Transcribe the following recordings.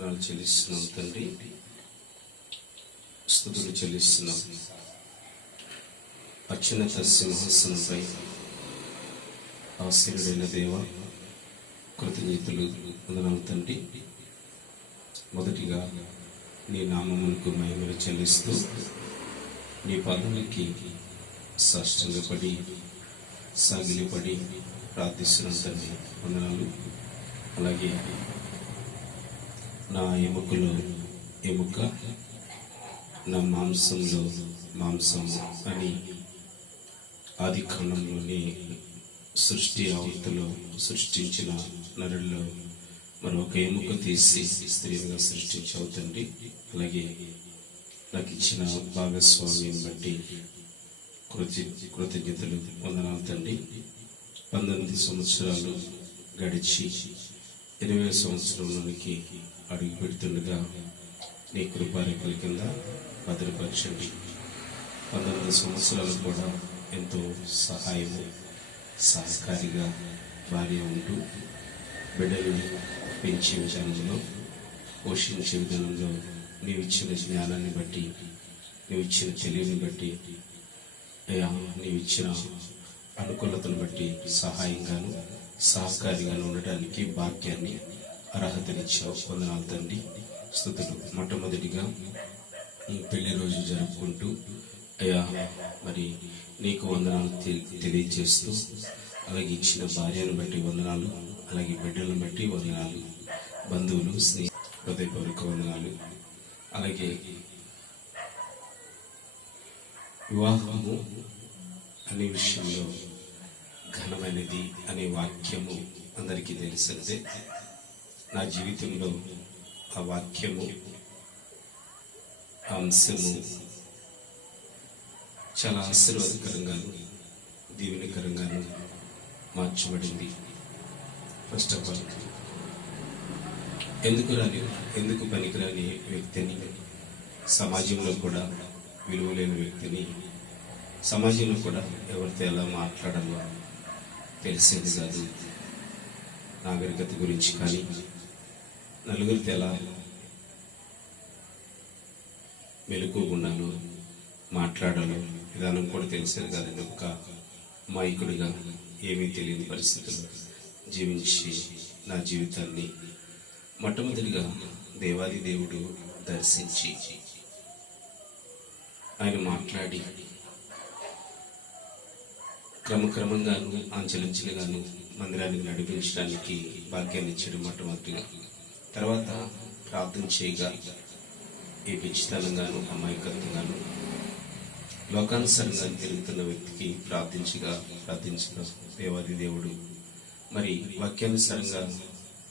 వందనాలు చెల్లిస్తున్నాం తండ్రి, స్తుతులు చెల్లిస్తున్నాం. అత్యున్నత సింహాసనంపై ఆశీనుడైన దేవ, కృతజ్ఞతలు వందనాలు తండ్రి. మొదటిగా నీ నామమునకు మహిమలు చెల్లిస్తూ నీ పాదములకి సాష్టాంగపడి సాగిలిపడి ప్రార్థిస్తున్నాం తండ్రి, వందనాలు. అలాగే నా ఎముకలో ఎముక, నా మాంసంలో మాంసము అని ఆది కాలంలోని సృష్టి ఆవృత్తిలో సృష్టించిన నరుల్లో మరొక ఎముక తీసి స్త్రీగా సృష్టించావు తండ్రి. అలాగే నాకు ఇచ్చిన భాగస్వామ్యం బట్టి కృతజ్ఞతలు వందనాలు తండ్రి. 19 సంవత్సరాలు గడిచి 20వ సంవత్సరంలోనికి అడుగు పెడుతుండగా నీ కృపారేఖల కింద భద్రపరచండి. 19 సంవత్సరాలు కూడా ఎంతో సహాయము సహకారిగా భార్య ఉంటూ బిడ్డలు పెంచే విధానంలో పోషించే విధానంలో నీవిచ్చిన జ్ఞానాన్ని బట్టి, నీవిచ్చిన తెలివిని బట్టి, నీవిచ్చిన అనుకూలతను బట్టి సహాయంగాను సహకారిగాను ఉండటానికి భాగ్యాన్ని అర్హతనిచ్చావు. వందనాలు తండ్రి, స్తుతులు. మొట్టమొదటిగా పెళ్లి రోజు జరుపుకుంటూ మరి నీకు వందనాలు తెలియజేస్తూ, అలాగే ఇచ్చిన భార్యను బట్టి వందనాలు, అలాగే బిడ్డలను బట్టి వందనాలు, బంధువులు హృదయపూర్వక వందనాలు. అలాగే వివాహము అనే విషయంలో ఘనమైనది అనే వాక్యము అందరికీ తెలిసిందే. నా జీవితంలో ఆ వాక్యము, ఆ అంశము చాలా ఆశీర్వాదకరంగాను దీవెనకరంగాను మార్చబడింది. ఫస్ట్ ఆఫ్ ఆల్, ఎందుకు పనికిరాని వ్యక్తిని, సమాజంలో కూడా విలువలేని వ్యక్తిని, సమాజంలో కూడా ఎవరితో ఎలా మాట్లాడాలో తెలిసేది కాదు. నాగరికత గురించి కానీ, నలుగురితో ఎలా మెలకువగుండాలో మాట్లాడాలో విధానం కూడా తెలిసేది కాదండి. ఒక అమాయకుడిగా ఏమీ తెలియని పరిస్థితుల్లో జీవించి నా జీవితాన్ని మొట్టమొదటిగా దేవాది దేవుడు దర్శించి ఆయన మాట్లాడి క్రమక్రమంగాను అంచెలంచెలుగాను మందిరానికి నడిపించడానికి భాగ్యాన్ని ఇచ్చాడు మొట్టమొదటిగా. తర్వాత ప్రార్థన చేయగా ఈ పిచ్చితనంగాను అమాయకత్వంగాను లోకానుసారంగా తిరుగుతున్న వ్యక్తికి ప్రార్థించగా దేవాది దేవుడు మరి వాక్యానుసారంగా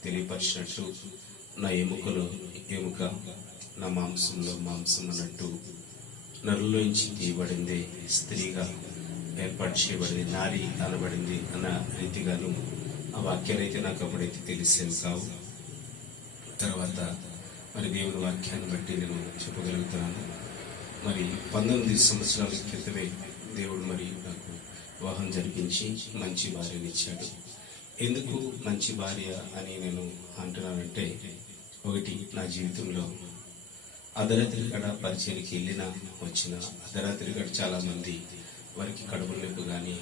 తెలియపరిచినట్టు నా ఎముకలో ఎముక, నా మాంసంలో మాంసం అన్నట్టు నరులోంచి తీయబడింది, స్త్రీగా ఏర్పాటు చేయబడింది, నారి అనబడింది అన్న రీతిగాను ఆ వాక్యాలైతే నాకు అప్పుడైతే తెలిసేవి కావు. తర్వాత మరి దేవుని వాక్యాన్ని బట్టి నేను చెప్పగలుగుతున్నాను. మరి 19 సంవత్సరాల క్రితమే దేవుడు మరి నాకు వివాహం జరిపించి మంచి భార్యనిచ్చాడు. ఎందుకు మంచి భార్య అని నేను అంటున్నానంటే, ఒకటి, నా జీవితంలో అర్ధరాత్రి గడ పరిచయకి వెళ్ళిన వచ్చిన అర్ధరాత్రి గడ చాలా మంది వారికి కడుపు నొప్పి కానీ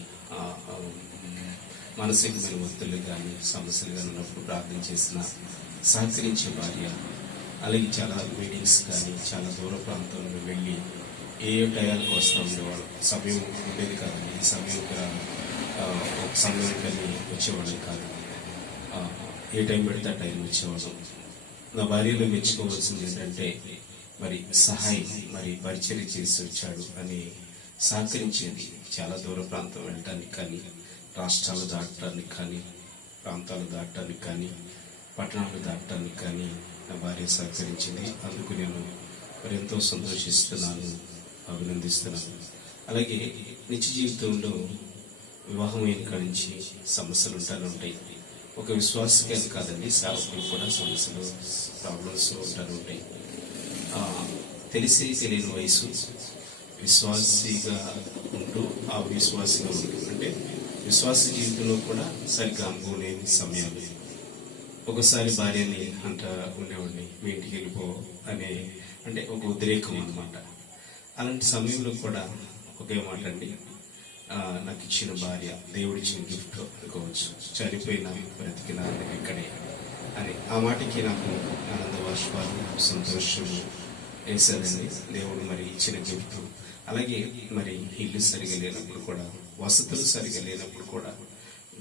మానసికమైన ఒత్తిళ్ళు కానీ సమస్యలు కానీ ఉన్నప్పుడు ప్రార్థన చేసిన సహకరించే భార్య. అలాగే చాలా మీటింగ్స్ కానీ చాలా దూర ప్రాంతంలో వెళ్ళి ఏ టయాలకు వస్తూ ఉండేవాళ్ళు. సమయం ఉండేది కాదండి. ఈ సమయం కానీ వచ్చేవాళ్ళని కాదు. ఏ టైం పెడితే ఆ టైం వచ్చేవాళ్ళం. నా భార్యలో మెచ్చుకోవాల్సింది ఏంటంటే మరి సహాయం, మరి పరిచర్య చేసి వచ్చాడు అని సహకరించేది. చాలా దూర ప్రాంతం వెళ్ళటానికి కానీ, రాష్ట్రాలు దాటడానికి కానీ, ప్రాంతాలు దాటడానికి కానీ, పట్టణాలు దాటడానికి కానీ నా భార్య సహకరించింది. అందుకు నేను మరి ఎంతో సంతోషిస్తున్నాను, అభినందిస్తున్నాను. అలాగే నిత్య జీవితంలో వివాహం అయిన కాడి నుంచి సమస్యలు ఉంటానే ఉంటాయి. ఒక విశ్వాసకే అని కాదండి, సేవకులు కూడా సమస్యలు, ప్రాబ్లమ్స్ ఉంటానే ఉంటాయి. తెలిసి తెలియని వయసు, విశ్వాసిగా ఉంటూ ఆ విశ్వాసిగా ఉంటుంది. అంటే విశ్వాస జీవితంలో కూడా సరిగ్గా అనుకోలేని సమయాలు, ఒకసారి భార్యని ఉండేవాడిని, మీ ఇంటికి వెళ్ళిపో అనే అంటే ఒక ఉద్రేకం అనమాట. అలాంటి సమయంలో కూడా ఒకే మాట అండి, నాకు ఇచ్చిన భార్య దేవుడిచ్చిన గిఫ్ట్ అనుకోవచ్చు. చనిపోయిన బ్రతికిన ఇక్కడే అని ఆ మాటకి నాకు ఆనంద బాష్పాలు, సంతోషము వేశారండి. దేవుడు మరి ఇచ్చిన గిఫ్ట్. అలాగే మరి ఇల్లు సరిగా లేనప్పుడు కూడా, వసతులు సరిగా లేనప్పుడు కూడా,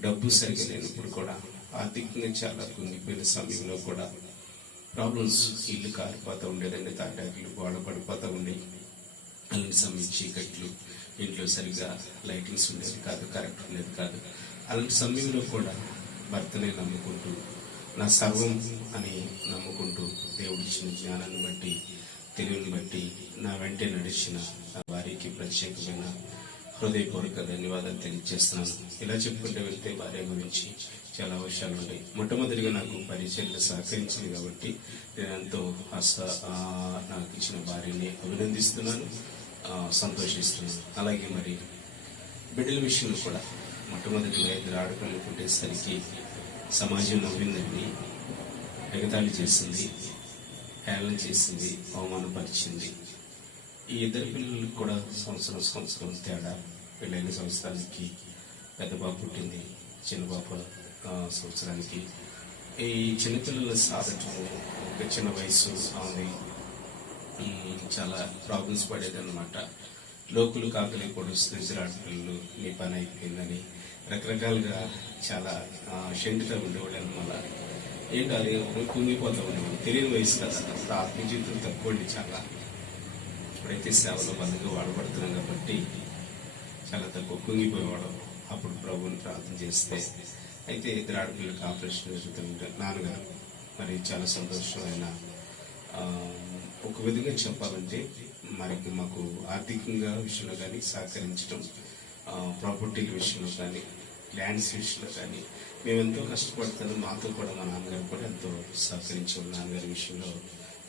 డబ్బు సరిగా లేనప్పుడు కూడా, ఆర్థికంగా చాలా కుంగిపోయిన సమయంలో కూడా ప్రాబ్లమ్స్, ఇల్లు కారిపోతూ ఉండేదండి, తాటాకులు గోడ పడిపోతూ ఉండేవి. అలాంటి సమయం చీకట్లు, ఇంట్లో సరిగ్గా లైటింగ్స్ ఉండేది కాదు, కరెక్ట్ ఉండేది కాదు. అలాంటి సమయంలో కూడా భర్తనే నమ్ముకుంటూ, నా సర్వం అని నమ్ముకుంటూ, దేవుడిచ్చిన జ్ఞానాన్ని బట్టి, తెలివిని బట్టి నా వెంటే నడిచిన నా భార్యకి ప్రత్యేకమైన హృదయపూర్వక ధన్యవాదాలు తెలియజేస్తున్నాను. ఇలా చెప్పుకుంటూ వెళ్తే భార్య గురించి చాలా విషయాలు ఉన్నాయి. మొట్టమొదటిగా నాకు పరిచర్లు సహకరించింది కాబట్టి నేను ఎంతో నాకు ఇచ్చిన భార్యని అభినందిస్తున్నాను, సంతోషిస్తున్నాను. అలాగే మరి బిడ్డల విషయంలో కూడా మొట్టమొదటిగా 2 ఆడపిల్లలు పుట్టేసరికి సమాజం నవ్విందండి, ఎగతాళి చేసింది, హేళన చేసింది, అవమానపరిచింది. ఈ 2 పిల్లలకు కూడా సంవత్సరం తేడా. పెళ్ళైన సంవత్సరానికి పెద్ద బాబు పుట్టింది, చిన్న బాబు సంవత్సరానికి. ఈ చిన్నపిల్లల సాధటం, ఒక చిన్న వయసు ఆమె చాలా ప్రాబ్లమ్స్ పడేది అనమాట. లోకులు కాకలి పొడుస్తుంది, ఆడపిల్లలు నీ పని అయిపోయిందని రకరకాలుగా చాలా షెంటుగా ఉండేవాడు అనమాట. ఏంటి అది కుంగిపోతూ ఉండేవాడు. తెలియని వయసు కదా, అప్పుడు ఆత్మజీవితం తక్కువ అండి చాలా. ఇప్పుడైతే సేవలో బలంగా వాడబడుతున్నాం కాబట్టి చాలా తక్కువ కుంగిపోయేవాడు. అప్పుడు ప్రభువుని ప్రార్థన చేస్తే అయితే 2 ఆడపిల్లలకు ఆపరేషన్ జరుగుతుంటే నాన్నగారు మరి చాలా సంతోషమైన, ఒక విధంగా చెప్పాలంటే మనకి మాకు ఆర్థికంగా విషయంలో కానీ సహకరించడం, ప్రాపర్టీల విషయంలో కానీ, ల్యాండ్స్ విషయంలో కానీ మేమెంతో కష్టపడుతున్నాం. మాతో కూడా మా నాన్నగారు కూడా ఎంతో సహకరించాం. నాన్నగారి విషయంలో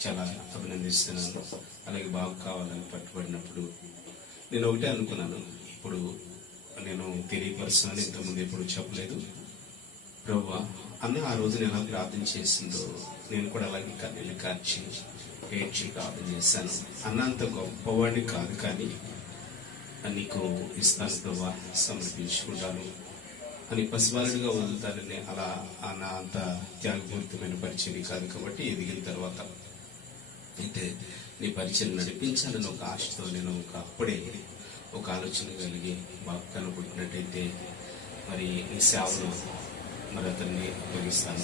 చాలా అభినందిస్తున్నాను. అలాగే బాబు కావాలని పట్టుబడినప్పుడు నేను ఒకటే అనుకున్నాను, ఇప్పుడు నేను తెలియపరుస్తున్నాను, ఇంతకుముందు ఎప్పుడు చెప్పలేదు. ప్రభువా, అన్న ఆ రోజున ఎలా ప్రార్థన చేసిందో నేను కూడా అలాగే కన్నీళ్ళు కార్చి ఏడ్చి ప్రార్థన చేశాను. అన్న అంత గొప్పవాడిని కాదు, కానీ నీకు ఇస్తాను ప్రభువా, సమర్పించుకుంటాను అని పసిబాలుడిగా వదులుతానని అలా అన్న అంత త్యాగపూరితమైన పరిచయం కాదు. కాబట్టి ఎదిగిన తర్వాత అయితే నీ పరిచయం నడిపించాలని ఒక ఆశతో నేను అప్పుడే ఒక ఆలోచన కలిగి బాబు కనబడుతున్నట్టయితే మరి ఈ సేవలో మరి అతన్ని అప్పగిస్తాను,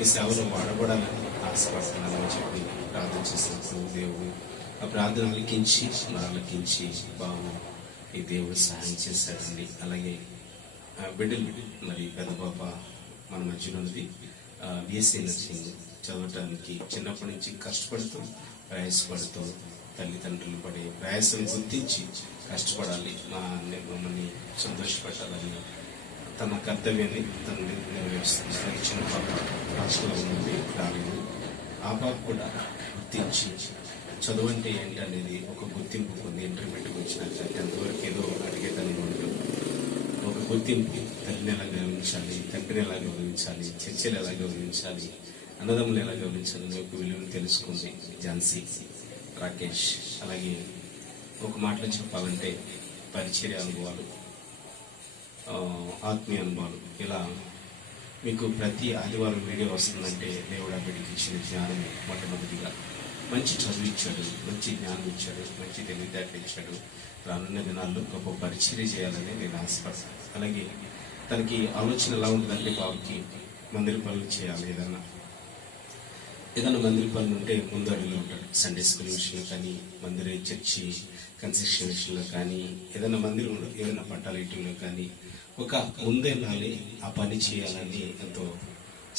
ఈ సేవలో వాడబడాలని ఆశపడుతున్నానని చెప్పి ప్రార్థన చేసినప్పుడు దేవుడు ఆ ప్రార్థన ఆలకించి బాబు ఈ దేవుడు సహాయం చేశాడండి. అలాగే బిడ్డలు మరి పెద్ద పాప మన మధ్యలో ఉన్నది, బిఎస్సీ నర్సింగ్ చదవటానికి చిన్నప్పటి నుంచి కష్టపడుతూ ప్రయాసపడుతూ తల్లిదండ్రులు పడే ప్రయాసం గుర్తించి కష్టపడాలి, మమ్మల్ని సంతోషపెట్టాలని తన కర్తవ్యాన్ని తను నెరవేరుస్తుంది. చిన్న పాప హాస్టల్లో ఉన్నది, రాలేదు. ఆ పాప కూడా గుర్తించి చదువు అంటే ఏంటి అనేది ఒక గుర్తింపు పొంది ఇంటర్మీడియట్కి వచ్చినాక 10th వరకు ఏదో అడిగేదాన్ని ఉండదు. ఒక గుర్తింపు, తల్లిని ఎలా గౌరవించాలి, తండ్రిని ఎలా గౌరవించాలి, చర్చలు ఎలా గౌరవించాలి, అన్నదమ్ములు ఎలా గౌరవించాలి ఒక విలువను తెలుసుకుంది ఝాన్సీ, రాకేష్. అలాగే ఒక మాటలో చెప్పాలంటే పరిచర్య అనుభవాలు, ఆత్మీయ అనుభవాలు, ఇలా మీకు ప్రతి ఆదివారం వీడియో వస్తుందంటే దేవుడు ఆ బిడ్డకి ఇచ్చిన జ్ఞానం. మొట్టమొదటిగా మంచి చదువు ఇచ్చాడు, మంచి జ్ఞానం ఇచ్చాడు, మంచి తెలివితేటలు ఇచ్చాడు. రానున్న దినాల్లో గొప్ప పరిచర్య చేయాలని నేను ఆశపడతాను. అలాగే తనకి ఆలోచన ఎలా ఉంటుందంటే బాబుకి మందిర పనులు చేయాలి, ఏదైనా మందిర పనులు ఉంటే ముందు అడుగులో ఉంటాడు. సండే స్కూల్ విషయంలో కానీ, మందిర చర్చి కన్స్ట్రక్షన్ విషయంలో కానీ, ఏదైనా మందిరంలో ఏదైనా పట్టాలు ఇటులో కానీ ఒక ముందెళ్ళాలి, ఆ పని చేయాలని ఎంతో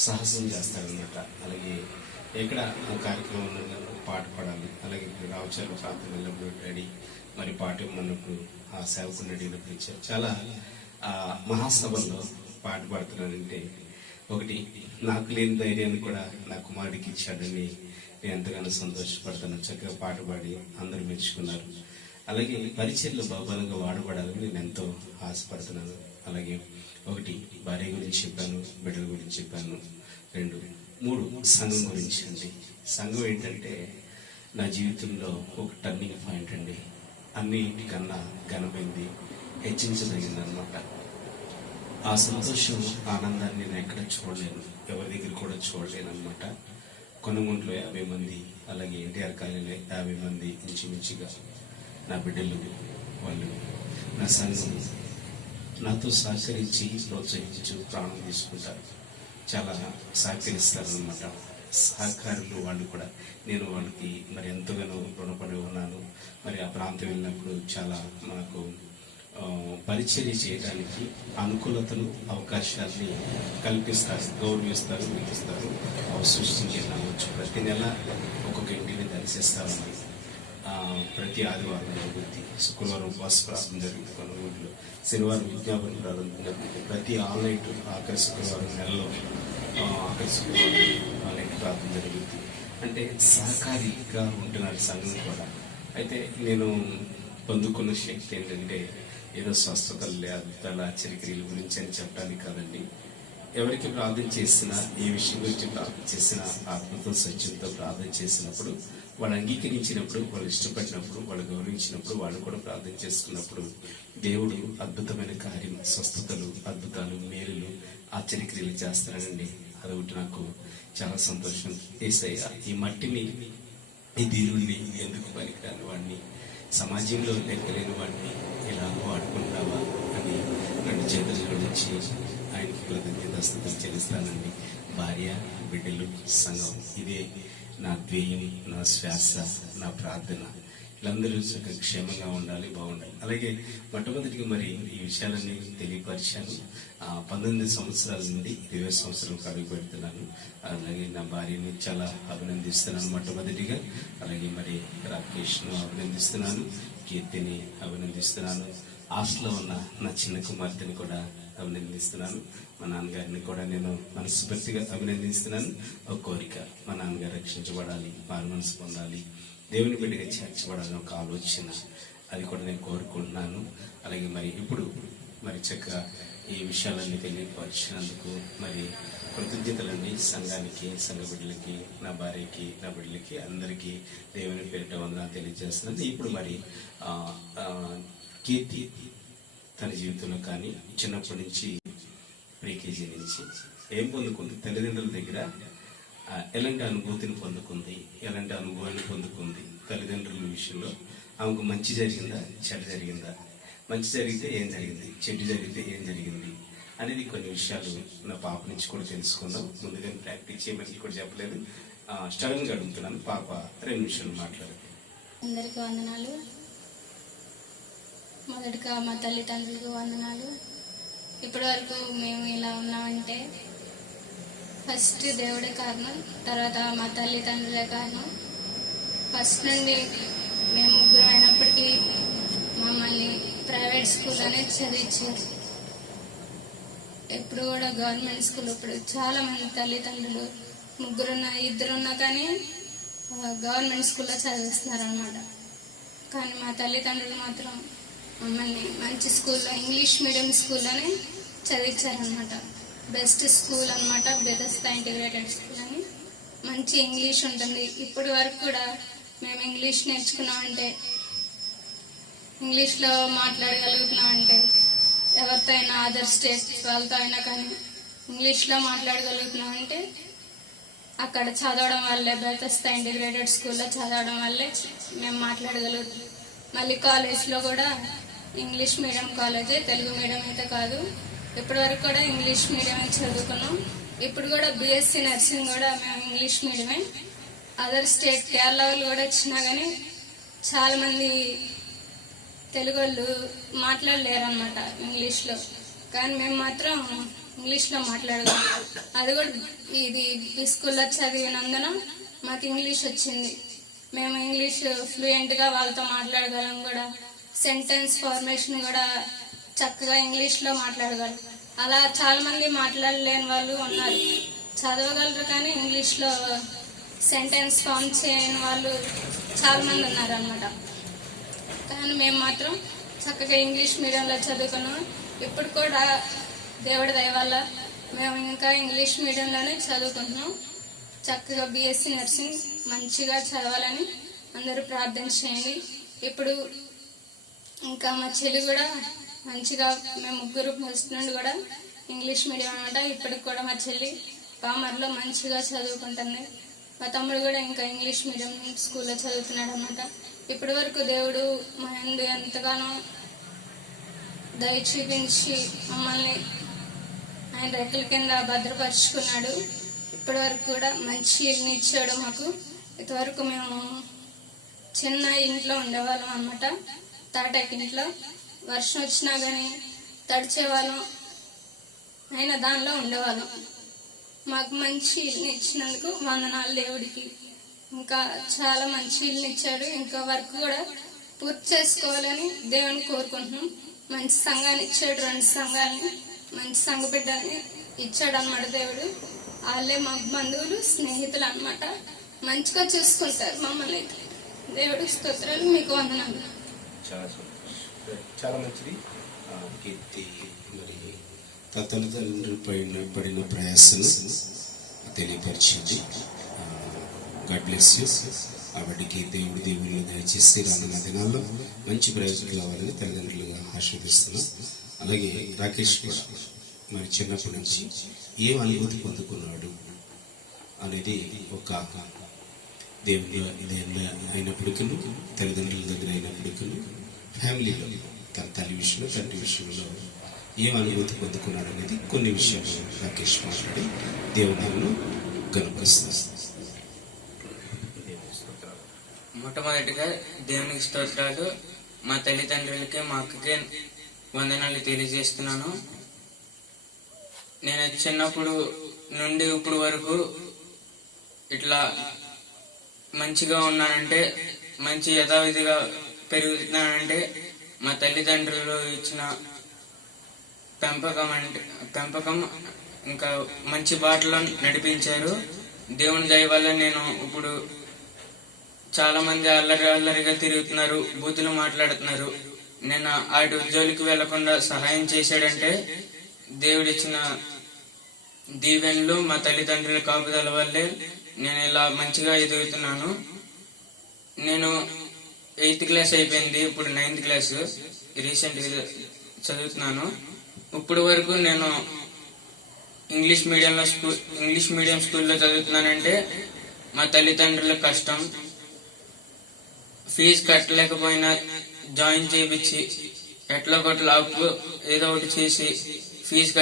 సాహసం చేస్తారనమాట. అలాగే ఎక్కడ కార్యక్రమం పాట పాడాలి, అలాగే రావుచర్ల ప్రాంతం వెళ్ళినప్పుడు డాడీ మరి పాట ఇవ్వమన్నప్పుడు ఆ సేవకుని అడిగినప్పుడు ఇచ్చారు. చాలా మహాసభల్లో పాట పాడుతున్నానంటే ఒకటి నాకు లేని ధైర్యాన్ని కూడా నా కుమారుడికి ఇచ్చాడని నేను ఎంతగానో సంతోషపడతాను. చక్కగా పాట పాడి అందరూ మెచ్చుకున్నారు. అలాగే పరిచర్లు బహుబలంగా వాడబడాలని నేను ఎంతో ఆశపడుతున్నాను. అలాగే ఒకటి భార్య గురించి చెప్పాను, బిడ్డల గురించి చెప్పాను. 2, 3 సంఘం గురించి అండి. సంఘం ఏంటంటే నా జీవితంలో ఒక టర్నింగ్ పాయింట్ అండి. అన్నిటికన్నా ఘనమైంది, హెచ్చించదగింది అనమాట. ఆ సంతోషం, ఆనందాన్ని నేను ఎక్కడ చూడలేను, ఎవరి దగ్గర కూడా చూడలేను అనమాట. కొనుగోంట్లో 50 మంది, అలాగే ఎన్టీఆర్ కాలనీలో 50 మంది ఇంచుమించుగా నా బిడ్డలు, వాళ్ళు నా సంఘం నాతో సహకరించి ప్రోత్సహించు ప్రాణం తీసుకుంటారు, చాలా సహకరిస్తారు అనమాట. సహకారులు వాళ్ళు కూడా, నేను వాళ్ళకి మరి ఎంతగానో రుణపడి ఉన్నాను. మరి ఆ ప్రాంతం వెళ్ళినప్పుడు చాలా మనకు పరిచర్య చేయడానికి అనుకూలతలు, అవకాశాలని కల్పిస్తారు, గౌరవిస్తారు, విధిస్తారు. సృష్టించి రావచ్చు. ప్రతి నెల ఒక్కొక్క ఇంటిని దర్శిస్తామని ప్రతి ఆదివారం జరుగుతుంది, శుక్రవారం ఉపవాస ప్రార్థన జరుగుతుంది కొనుగోలులో, శనివారం విజ్ఞాపన ప్రార్థన జరుగుతుంది. ప్రతి ఆన్లైన్ ఆఖరి శుక్రవారం నెలలో ఆఖరి శుక్రవారం ఆన్లైన్ ప్రార్థన జరుగుతుంది. అంటే సహకారిగా ఉంటున్నారు సంఘం కూడా. అయితే నేను పొందుకున్న శక్తి ఏంటంటే ఏదో స్వస్థతలు, అద్భుతాల, ఆశ్చర్యక్రియల గురించి అని చెప్పడానికి కాదండి. ఎవరికి ప్రార్థన చేసినా, ఏ విషయం గురించి ప్రార్థన చేసినా, ఆత్మతో సత్యంతో ప్రార్థన చేసినప్పుడు, వాళ్ళు అంగీకరించినప్పుడు, వాళ్ళు ఇష్టపడినప్పుడు, వాళ్ళు గౌరవించినప్పుడు, వాళ్ళు కూడా ప్రార్థన చేసుకున్నప్పుడు దేవుడు అద్భుతమైన కార్యం, స్వస్థతలు, అద్భుతాలు, మేలులు, ఆశ్చర్యక్రియలు చేస్తానండి. అదొకటి నాకు చాలా సంతోషం. యేసయ్య ఈ మట్టిని, ఈ దీనుడిని, ఎందుకు పనికిరాని వాడిని, సమాజంలో లెక్కలేని వాడిని ఇలా వాడుకుంటావా అని 2 చేతులు జోడించి ఆయనకి కృతజ్ఞతాస్తుతులు చెల్లిస్తానండి. భార్య, బిడ్డలు, సంఘం, ఇదే నా ధ్యేయం, నా శ్వాస, నా ప్రార్థన. వీళ్ళందరూ క్షేమంగా ఉండాలి, బాగుండాలి. అలాగే మొట్టమొదటిగా మరి ఈ విషయాలన్నీ తెలియపరిచాను. 19 సంవత్సరాల నుండి 20 సంవత్సరాలకు అడుగు పెడుతున్నాను. అలాగే నా భార్యని చాలా అభినందిస్తున్నాను మొట్టమొదటిగా. అలాగే మరి రాకేష్ను అభినందిస్తున్నాను, కీర్తిని అభినందిస్తున్నాను, హాస్టల్లో ఉన్న నా చిన్న కుమార్తెని కూడా అభినందిస్తున్నాను. మా నాన్నగారిని కూడా నేను మనస్ఫూర్తిగా అభినందిస్తున్నాను. ఒక కోరిక, మా నాన్నగారు రక్షించబడాలి, మారు మనసు పొందాలి, దేవుని బిడ్డగా చేర్చబడాలని ఒక ఆలోచన, అది కూడా నేను కోరుకుంటున్నాను. అలాగే మరి ఇప్పుడు మరి చక్కగా ఈ విషయాలన్నీ తెలియపరిచినందుకు మరి కృతజ్ఞతలండి. సంఘానికి, సంఘ బిడ్డలకి, నా భార్యకి, నా బిడ్డలకి, అందరికీ దేవుని పేరిట వందనాలు తెలియజేస్తున్నాను. ఇప్పుడు మరి కీర్తి తన జీవితంలో కానీ చిన్నప్పటి నుంచి ప్రీకేజీ నుంచి ఏం పొందుకుంది, తల్లిదండ్రుల దగ్గర ఎలాంటి అనుభూతిని పొందుకుంది, ఎలాంటి అనుభవాన్ని పొందుకుంది, తల్లిదండ్రుల విషయంలో ఆమెకు మంచి జరిగిందా, చెడు జరిగిందా, మంచి జరిగితే ఏం జరిగింది, చెడు జరిగితే ఏం జరిగింది అనేది కొన్ని విషయాలు నా పాప నుంచి కూడా తెలుసుకుందాం. ముందుగా ప్రాక్టీస్ చేయమని కూడా చెప్పలేదు, స్టడన్గా అడుగుతున్నాను. పాప 2 నిమిషాలు మాట్లాడు. అందరికీ వందనాలు. మొదటిగా మా తల్లిదండ్రులకు వందనాలు. ఇప్పటి వరకు మేము ఇలా ఉన్నామంటే ఫస్ట్ దేవుడే కారణం, తర్వాత మా తల్లిదండ్రులే కారణం. ఫస్ట్ నుండి మేము 3 అయినప్పటికీ మమ్మల్ని ప్రైవేట్ స్కూల్లోనే చదివించారు. ఎప్పుడు కూడా గవర్నమెంట్ స్కూల్, ఇప్పుడు చాలా మంది తల్లిదండ్రులు 2 ఉన్నా కానీ గవర్నమెంట్ స్కూల్లో చదివిస్తున్నారు అనమాట. కానీ మా తల్లిదండ్రులు మాత్రం మమ్మల్ని మంచి స్కూల్లో, ఇంగ్లీష్ మీడియం స్కూల్లోనే చదివించారనమాట. బెస్ట్ స్కూల్ అనమాట, బెతెస్దా ఇంటిగ్రేటెడ్ స్కూల్ అని. మంచి ఇంగ్లీష్ ఉంటుంది. ఇప్పటి వరకు కూడా మేము ఇంగ్లీష్ నేర్చుకున్నామంటే, ఇంగ్లీష్లో మాట్లాడగలుగుతున్నామంటే, ఎవరితో అయినా అదర్ స్టేట్ వాళ్ళతో అయినా కానీ ఇంగ్లీష్లో మాట్లాడగలుగుతున్నామంటే అక్కడ చదవడం వల్లే, బెతెస్దా ఇంటిగ్రేటెడ్ స్కూల్లో చదవడం వల్లే మేము మాట్లాడగలుగుతాం. మళ్ళీ కాలేజ్లో కూడా ఇంగ్లీష్ మీడియం కాలేజే, తెలుగు మీడియం అయితే కాదు. ఇప్పటి వరకు కూడా ఇంగ్లీష్ మీడియమే చదువుకున్నాం. ఇప్పుడు కూడా బీఎస్సీ నర్సింగ్ కూడా మేము ఇంగ్లీష్ మీడియమే. అదర్ స్టేట్ కేరళ వాళ్ళు కూడా వచ్చినా కానీ చాలా మంది తెలుగు వాళ్ళు మాట్లాడలేరు అనమాట ఇంగ్లీష్లో. కానీ మేము మాత్రం ఇంగ్లీష్లో మాట్లాడగలం. అది కూడా ఇది ఈ స్కూల్లో చదివినందున మాకు ఇంగ్లీష్ వచ్చింది. మేము ఇంగ్లీష్ ఫ్లూయెంట్గా వాళ్ళతో మాట్లాడగలం కూడా. సెంటెన్స్ ఫార్మేషన్ కూడా చక్కగా ఇంగ్లీష్లో మాట్లాడగలం. అలా చాలా మంది మాట్లాడలేని వాళ్ళు ఉన్నారు, చదవగలరు కానీ ఇంగ్లీష్లో సెంటెన్స్ ఫామ్ చేయని వాళ్ళు చాలా మంది ఉన్నారు అన్నమాట. కానీ మేము మాత్రం చక్కగా ఇంగ్లీష్ మీడియంలో చదువుకున్నాం. ఇప్పుడు కూడా దేవుడి దయ వల్ల మేము ఇంకా ఇంగ్లీష్ మీడియంలోనే చదువుకుంటున్నాం. చక్కగా బీఎస్సీ నర్సింగ్ మంచిగా చదవాలని అందరూ ప్రార్థన చేయండి. ఇప్పుడు ఇంకా మా చెల్లి కూడా మంచిగా, మేము ముగ్గురు ఫస్ట్ నుండి కూడా ఇంగ్లీష్ మీడియం అనమాట. ఇప్పటికి కూడా మా చెల్లి పామర్లో మంచిగా చదువుకుంటుంది. మా తమ్ముడు కూడా ఇంకా ఇంగ్లీష్ మీడియం స్కూల్లో చదువుతున్నాడు అనమాట. ఇప్పటి వరకు దేవుడు మా యందు ఎంతగానో దయ చూపించి మమ్మల్ని ఆయన రెక్కల కింద భద్రపరుచుకున్నాడు. ఇప్పటి వరకు కూడా మంచి ఇల్లుని ఇచ్చాడు మాకు. ఇంతవరకు మేము చిన్న ఇంట్లో ఉండేవాళ్ళం అనమాట, తాటాకి ఇంట్లో. వర్షం వచ్చినా కానీ తడిచేవాళ్ళం, అయినా దానిలో ఉండేవాళ్ళం. మాకు మంచి ఇల్లు ఇచ్చినందుకు వందనాలు దేవుడికి. ఇంకా చాలా మంచి ఇల్లు ఇచ్చాడు. ఇంకా వర్క్ కూడా పూర్తి చేసుకోవాలని దేవుని కోరుకుంటున్నాం. మంచి సంఘాన్ని ఇచ్చాడు, 2 సంఘాలని, మంచి సంఘ బిడ్డని ఇచ్చాడు అనమాట దేవుడు. వాళ్ళే మా బంధువులు, స్నేహితులు అనమాట. మంచిగా చూసుకుంటారు మమ్మల్ని అయితే. దేవుడి స్తోత్రాలు, మీకు వందనాలు. చాలా మంచిది. కీర్తి మరి తల్లిదండ్రులు పడిన ప్రయాసాలు తెలియపరిచింది. God bless you. ఆవిడికి దేవుళ్ళు దయచేసి రానున్న దినాల్లో మంచి ప్రయోజనం కావాలని తల్లిదండ్రులుగా ఆశీర్వదిస్తున్నాం. అలాగే రాకేష్ కూడా మరి చిన్నప్పటి నుంచి ఏం అనుభూతి పొందుకున్నాడు అనేది ఒక దేవుని అయినప్పటికీ, తల్లిదండ్రుల దగ్గర అయినప్పటికీ, ఫ్యామిలీలో తన తల్లి విషయంలో, తండ్రి విషయంలో ఏం అనుభూతి పొందుకున్నాడు అనేది కొన్ని విషయాలు రాకేష్ మాట్లాడి దేవునాలను కనుకొస్తారు. మొట్టమొదటిగా దేవునికి స్తోత్రాలు. మా తల్లిదండ్రులకి, మా అక్కకి వందనాలు తెలియజేస్తున్నాను. నేను చిన్నప్పుడు నుండి ఇప్పుడు వరకు ఇట్లా మంచిగా ఉన్నానంటే, మంచి యథావిధిగా పెరుగుతున్నానంటే మా తల్లిదండ్రులు ఇచ్చిన పెంపకం ఇంకా మంచి బాటలో నడిపించారు. దేవుని దయ వల్ల నేను ఇప్పుడు చాలా మంది అల్లరిగా తిరుగుతున్నారు, బూతులు మాట్లాడుతున్నారు. నేను ఆటి ఉద్యోగులకు వెళ్లకుండా సహాయం చేశాడంటే దేవుడిచ్చిన దీవెనలు, మా తల్లిదండ్రుల కాపుదల వల్లే నేను ఇలా మంచిగా ఎదుగుతున్నాను. నేను 8th క్లాస్ అయిపోయింది, ఇప్పుడు 9th క్లాస్ రీసెంట్ చదువుతున్నాను. ఇప్పుడు వరకు నేను ఇంగ్లీష్ మీడియం స్కూల్లో చదువుతున్నానంటే మా తల్లిదండ్రుల కష్టం. ఫీజు కట్టలేకపోయినా జాయిన్ చేయించి ఎట్లా కొట్లా అప్పు ఏదో ఒకటి చేసి ఫీజు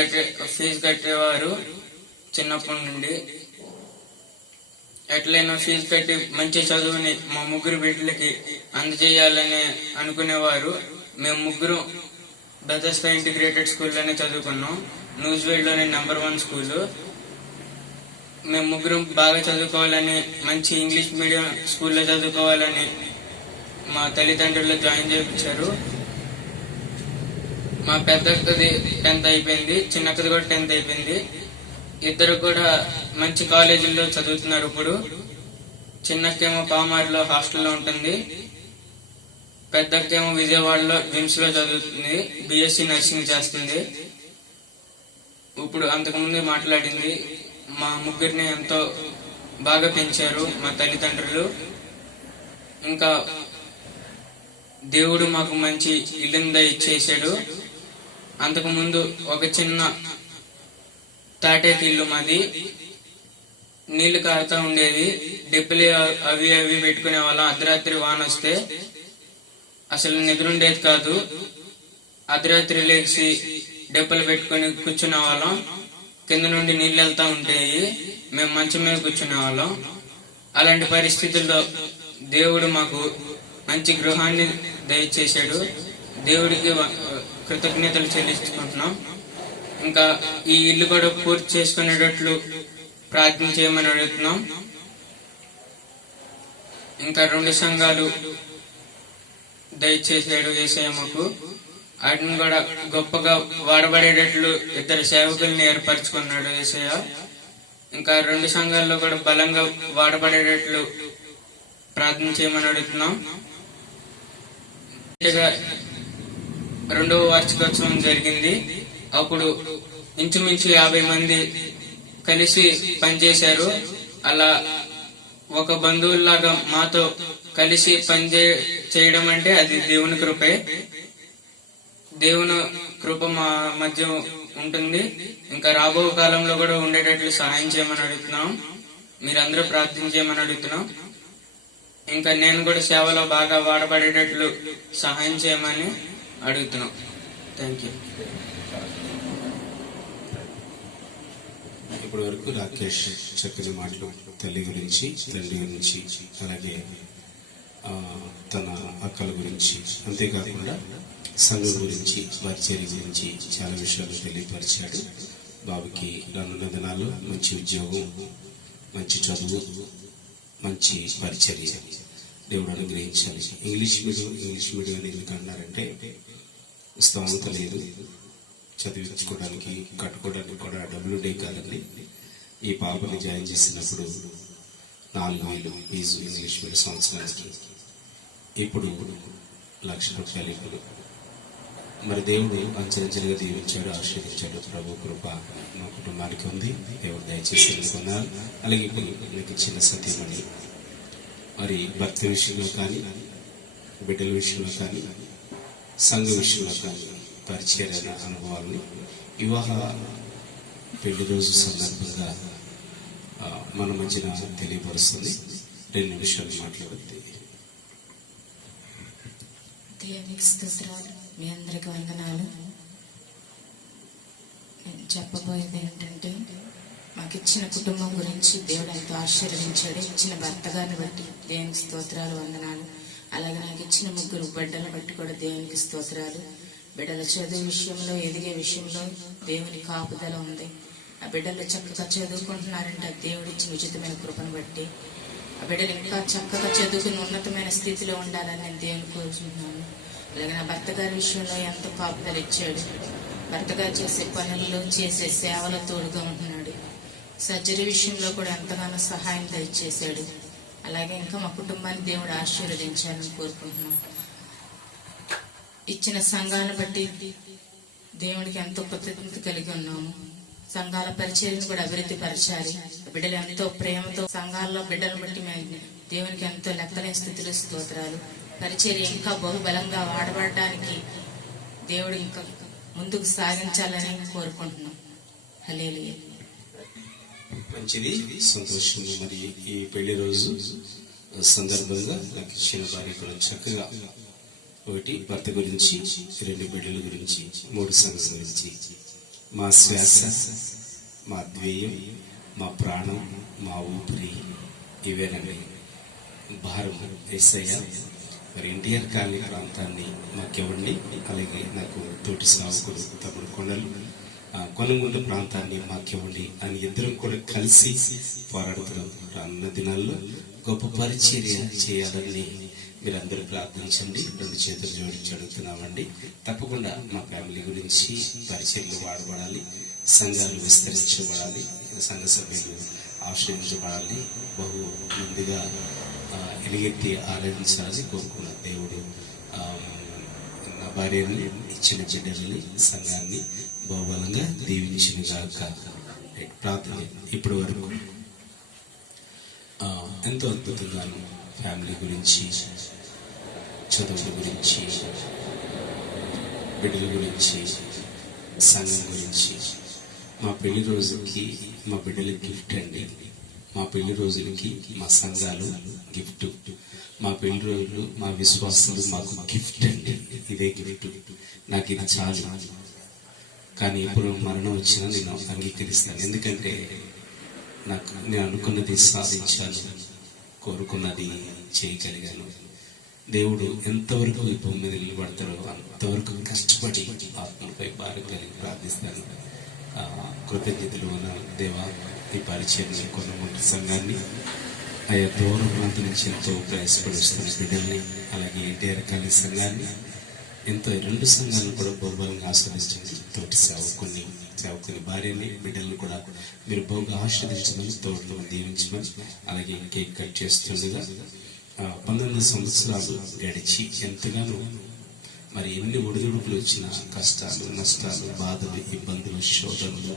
కట్టేవారు. చిన్నప్పటి నుండి ఎట్లయినా ఫీజు కట్టి మంచి చదువుని మా ముగ్గురు బిడ్డలకి అందజేయాలని అనుకునేవారు. మేము ముగ్గురు బెతెస్దా ఇంటిగ్రేటెడ్ స్కూల్లోనే చదువుకున్నాం. న్యూజిలాండ్లోనే నెంబర్ 1 స్కూల్. మేము ముగ్గురు బాగా చదువుకోవాలని, మంచి ఇంగ్లీష్ మీడియం స్కూల్లో చదువుకోవాలని మా తల్లిదండ్రులు జాయిన్ చేయించారు. మా పెద్దక్కది 10th అయిపోయింది, చిన్నక్కది కూడా 10th అయిపోయింది. ఇద్దరు కూడా మంచి కాలేజీల్లో చదువుతున్నారు. ఇప్పుడు చిన్నక్కేమో పామార్లో హాస్టల్లో ఉంటుంది, పెద్దక్కేమో విజయవాడలో విమ్స్ లో చదువుతుంది, బీఎస్సీ నర్సింగ్ చేస్తుంది. ఇప్పుడు అంతకుముందు మాట్లాడింది, మా ముగ్గురిని ఎంతో బాగా పెంచారు మా తల్లిదండ్రులు. ఇంకా దేవుడు మాకు మంచి ఇల్లుందా ఇచ్చేసాడు. అంతకుముందు ఒక చిన్న తాటేకి ఇల్లు మాది, నీళ్లు కారుతా ఉండేది. డెప్పులు అవి పెట్టుకునే వాళ్ళం. అర్ధరాత్రి వాన వస్తే అసలు నిద్రుండేది కాదు. అర్ధరాత్రి లేచి డెప్పులు పెట్టుకుని కూర్చునే వాళ్ళం. కింద నుండి నీళ్లు వెళ్తా ఉంటాయి, మేము మంచం మీద కూర్చునే వాళ్ళం. అలాంటి పరిస్థితుల్లో దేవుడు మాకు మంచి గృహాన్ని దయచేశాడు. దేవుడికి కృతజ్ఞతలు చెల్లించుకుంటున్నాం. ఇంకా ఈ ఇల్లు కూడా పూర్తి చేసుకునేటట్లు ప్రార్థన చేయమని అడుగుతున్నాం. ఇంకా 2 సంఘాలు దయచేసాడు యేసయ్య మాకు. వాటిని కూడా గొప్పగా వాడబడేటట్లు 2 సేవకుల్ని ఏర్పరచుకున్నాడు యేసయ్య. ఇంకా 2 సంఘాల్లో కూడా బలంగా వాడబడేటట్లు ప్రార్థన చేయమని అడుగుతున్నాం. 2వ వార్షికోత్సవం జరిగింది. అప్పుడు ఇంచుమించు 50 మంది కలిసి పనిచేశారు. అలా ఒక బంధువుల్లాగా మాతో కలిసి చేయడం అంటే అది దేవుని కృపే. దేవుని కృప మా మధ్య ఉంటుంది. ఇంకా రాబో కాలంలో కూడా ఉండేటట్లు సహాయం చేయమని అడుగుతున్నాం. మీరందరూ ప్రార్థించేయమని అడుగుతున్నాం. ఇంకా నేను కూడా సేవలో బాగా వాడబడేటట్లు సహాయం చేయమని అడుగుతున్నాం. Thank you. ఇప్పటి వరకు రాకేష్ చక్కని మాటలు తల్లి గురించి, తండ్రి గురించి, అలాగే తన అక్కల గురించి, అంతేకాకుండా సంఘం గురించి, పరిచర్య గురించి చాలా విషయాలు తెలియపరిచాడు. బాబుకి రానున్న దినాల్లో మంచి ఉద్యోగం, మంచి చదువు, మంచి పరిచర్య దేవుడు అనుగ్రహించాలి. ఇంగ్లీష్ మీడియం అని ఎందుకు అన్నారంటే స్తోమత లేదు, చదివించుకోవడానికి కట్టుకోవడానికి కూడా డబ్బులు ఉండే కాదండి. ఈ పాపని జాయిన్ చేసినప్పుడు 4,000 ఫీజు ఇంగ్లీష్ మీడియం సంవత్సరానికి. ఇప్పుడు ₹1,00,000 ఇప్పుడు. మరి దేవుడు అంచెలంచెలుగా దీవించాడు, ఆశీర్వదించాడు. ప్రభు కృప మా కుటుంబానికి ఉంది. దేవుడు దయచేసి అనుకున్నారు. అలాగే ఇప్పుడు మీకు చిన్న సత్యమని మరి భక్తి విషయంలో కానీ, బిడ్డల విషయంలో కానీ, సంఘ విషయంలో కానీ పరిచయమైన అనుభవాలను వివాహ పెళ్లి రోజు సందర్భంగా మన మధ్యన తెలియపరుస్తుంది. 2 నిమిషాలు మాట్లాడుతుంది. దేవునికి స్తోత్రాలు. మీ అందరికి వందనాలు. నేను చెప్పబోయేది ఏంటంటే, మాకు ఇచ్చిన కుటుంబం గురించి దేవుడు ఎంతో ఆశీర్వదించాడు. ఇచ్చిన భర్త గారిని బట్టి దేవునికి స్తోత్రాలు, వందనాలు. అలాగే నాకు ఇచ్చిన 3 బిడ్డలను బట్టి కూడా దేవునికి స్తోత్రాలు. బిడ్డల చదువు విషయంలో, ఎదిగే విషయంలో దేవుని కాపుదల ఉంది. ఆ బిడ్డలు చక్కగా చదువుకుంటున్నారంటే దేవుడు ఇచ్చిన ఉచితమైన కృపను బట్టి. ఆ బిడ్డలు ఇంకా చక్కగా చదువుకుని ఉన్నతమైన స్థితిలో ఉండాలని నేను దేవుని కోరుకుంటున్నాను. అలాగే నా భర్త గారి విషయంలో ఎంతో కాపుదల ఇచ్చాడు. భర్త గారు చేసే పనుల్లో, చేసే సేవలో తోడుగా ఉంటున్నాడు. సర్జరీ విషయంలో కూడా ఎంతగానో సహాయం దయచేశాడు. అలాగే ఇంకా మా కుటుంబాన్ని దేవుడు ఆశీర్వదించాలని కోరుకుంటున్నాం. ఇచ్చిన సంఘాలను బట్టి దేవుడికి ఎంతో కృతజ్ఞత కలిగి ఉన్నాము. సంఘాల పరిచర్యను కూడా అభివృద్ధి పరచాలి. బిడ్డలు ఎంతో ప్రేమతో సంఘాల్లో బిడ్డలను బట్టి మేము దేవునికి ఎంతో లెక్కలేని స్థితిలో స్తోత్రాలు. పరిచర్య ఇంకా బహుబలంగా వాడబడటానికి దేవుడు ఇంకా ముందుకు సాగించాలని కోరుకుంటున్నాం. హల్లెలూయా. మంచిది, సంతోషం. మరి ఈ పెళ్లి రోజు సందర్భంగా నాకు ఇచ్చిన భార్య గురించి చక్కగా 1 భర్త గురించి, 2 బిడ్డల గురించి, 3 సంఘం గురించి, మా శ్వాస, మా ద్వేయం, మా ప్రాణం, మా ఊపిరి ఇవేనండి. భారం యేసయ్య. మరి ఎన్టీఆర్ కాలనీ ప్రాంతాన్ని మాకెవ్వండి. అలాగే నాకు తోటి సావుకుడు తమ్ముడు కొండలు కొనుగోళ్ళ ప్రాంతాన్ని మాకివ్వండి అని ఇద్దరం కూడా కలిసి పోరాడుతున్నాం. రానున్న దినాల్లో గొప్ప పరిచర్య చేయాలని మీరందరూ ప్రార్థించండి. 2 చేతులు జోడించి అడుగుతున్నామండి. తప్పకుండా మా ఫ్యామిలీ గురించి పరిచర్యలు వాడబడాలి, సంఘాలు విస్తరించబడాలి, సంఘ సభ్యులు ఆశ్రయించబడాలి, బహు ముందుగా ఎలుగెత్తి ఆరాధించాలని కోరుకున్న దేవుడు నా భార్యని, ఇచ్చిన బిడ్డలని, సంఘాన్ని బహుబలంగా దీవించిన గాక. ప్రార్థన. ఇప్పటి వరకు ఎంతో అద్భుతంగా ఫ్యామిలీ గురించి, చదువుల గురించి, బిడ్డల గురించి, సంఘం గురించి, మా పెళ్లి రోజుకి మా బిడ్డల గిఫ్ట్ అండి. మా పెళ్లి రోజులకి మా సంఘాలు గిఫ్ట్. మా పెళ్లి రోజులు మా విశ్వాసాలు మాకు గిఫ్ట్ అండి. ఇదే గిఫ్ట్. నాకు ఇది చాలు. కానీ ఎప్పుడు మరణం వచ్చినా నేను అంగీకరిస్తాను. ఎందుకంటే నేను అనుకున్నది సాధించాను, కోరుకున్నది చేయగలిగాను. దేవుడు ఎంతవరకు ఈ భూమి మీద నిలబడతారో అంతవరకు కష్టపడి ఆత్మపై భారం కలిగి ప్రార్థిస్తాను. కృతజ్ఞతలు ఉన్న దేవా, ఈ పరిచయం కొనుగోలు సంఘాన్ని, ఆయా దూర ప్రాంతం నుంచి ఎంతో ప్రయాసపడి వస్తున్న బిడ్డల్ని, అలాగే ఎన్టీఆర్ కాలనీ సంఘాన్ని, ఎంతో 2 సంఘాలను కూడా బహుబలంగా ఆస్వాదించండి. తోటి సేవకుని భార్యని, బిడ్డలను కూడా మీరు బహుగా ఆస్వాదించమని, తోటలో దీవించమని, అలాగే కేక్ కట్ చేస్తుండగా 19 సంవత్సరాలు గడిచి ఎంతగానో మరి ఎన్ని ఒడిదుడుకులు వచ్చినా, కష్టాలు, నష్టాలు, బాధలు, ఇబ్బందులు, శోధనలు,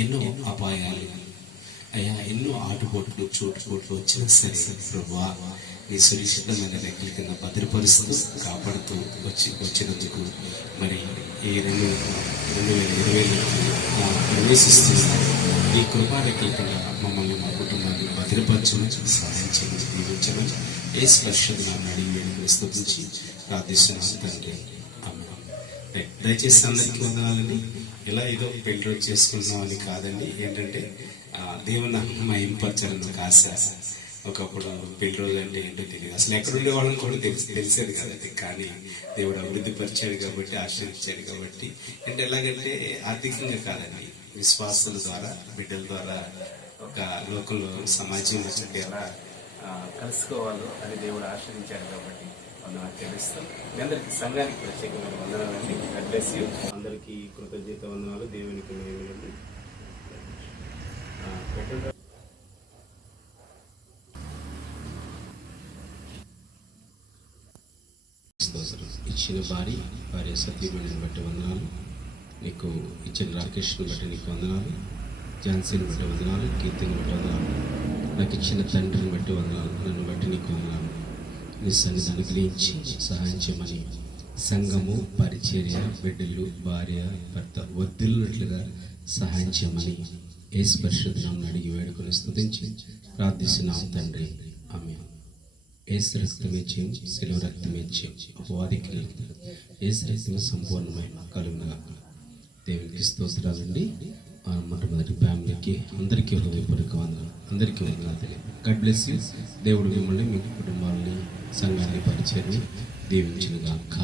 ఎన్నో అపాయాలు, అయ్యా ఎన్నో ఆటుపోట్లు, చోటుపోట్లు వచ్చినా సరే ప్రభువా నీ సురక్షితమైన రెక్కల కింద భద్రపరుస్తూ కాపాడుతూ వచ్చినందుకు మరి ఈ 2020 ప్రవేశిస్తున్నారు. ఈ కృపా రెక్కల కింద మమ్మల్ని, మా కుటుంబాన్ని భద్రపరచమని, సహాయం చేయమని, దీవించమని యేసు పరిశుద్ధ నామమున అడిగి వేడుకొని స్తుతించి ప్రార్థిస్తున్నాను తండ్రి. ఆమేన్. దయచేసి అందరికీ వందనాలండి. ఇలా ఏదో పెళ్లి రోజు చేసుకుంటున్నాం అని కాదండి. ఏంటంటే దేవుని మహింపరచాలని ఒక ఆశ. ఒకప్పుడు పెళ్లి రోజు అంటే ఏంటో తెలియదు, అసలు ఎక్కడుండే వాళ్ళని కూడా తెలిసేది కదండి. కానీ దేవుడు అభివృద్ధి పరిచాడు కాబట్టి, ఆశీర్వించాడు కాబట్టి, అంటే ఎలాగంటే ఆర్థికంగా కాదండి, విశ్వాసాల ద్వారా, బిడ్డల ద్వారా ఒక లోకంలో సమాజం వచ్చి ఎలా కలుసుకోవాలో అని దేవుడు ఆశీర్వించాడు కాబట్టి వందనాలు తెలుస్తాం. మీ అందరికీ సంఘానికి ప్రత్యేకమైన వందనాలండి. God bless you. అందరికీ కృతజ్ఞత వందనాలు. దేవునికి మేలునండి. ఇచ్చిన భార్య సతీమణిని బట్టి వందనాలు. నీకు ఇచ్చిన రాకేష్ని బట్టి నీకు వందనాలు. ఝాన్సీని బట్టి వందనాలు. కీర్తిని బట్టి వందనాలు. నాకు ఇచ్చిన తండ్రిని బట్టి వందనాలు. నన్ను బట్టి నీకు వందనాలు. నీ సన్నిధిని గ్రహించి సహాయం చేయమని సంఘము, పరిచర్య, బిడ్డలు, భార్య, భర్త వర్ధిల్లునట్లుగా సహాయం చేయమని యేసు పరిశుద్ధ నామమున అడిగి వేడుకొని స్తుతించి ప్రార్థిస్తున్నాం తండ్రి. ఆమేన్. యేసు రక్తమే జయం, శిలువ రక్తమే జయం. అపవాదికి యేసు రక్తమే సంపూర్ణమైన కలుగుగా. దేవునికి స్తోత్రాలండి. మొట్టమొదటి ఫ్యామిలీకి అందరికీ హృదయపూర్వక వందనాలు. అందరికీ వందనాలు తెలియదు. God bless you. దేవుడు మిమ్మల్ని, మీ కుటుంబాలని, సంఘాన్ని, పరిచయాన్ని దీవించునుగాక.